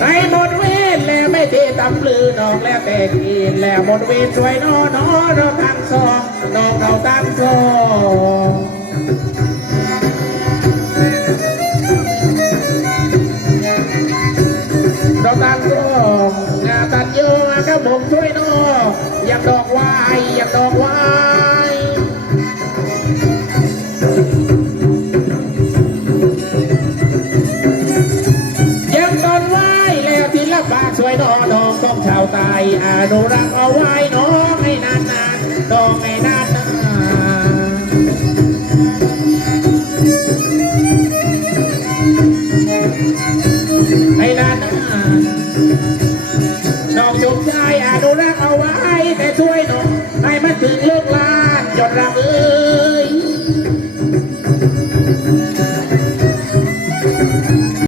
ในหมดเวรแล้วไม่ที่ตำลือน้องแล้วแต่กินแล้วหมดเวรช่วยน้อเราตั้งสองน้องเราตั้งสองเราตั้งสองงานตัดโยครับผมช่วยน้ออยากดอกไว้อยากดอกไว้ยังตอนไว้แล้วศิลปะช่วยน้องของชาวใต้อนุรักษ์เอาไว้น้อ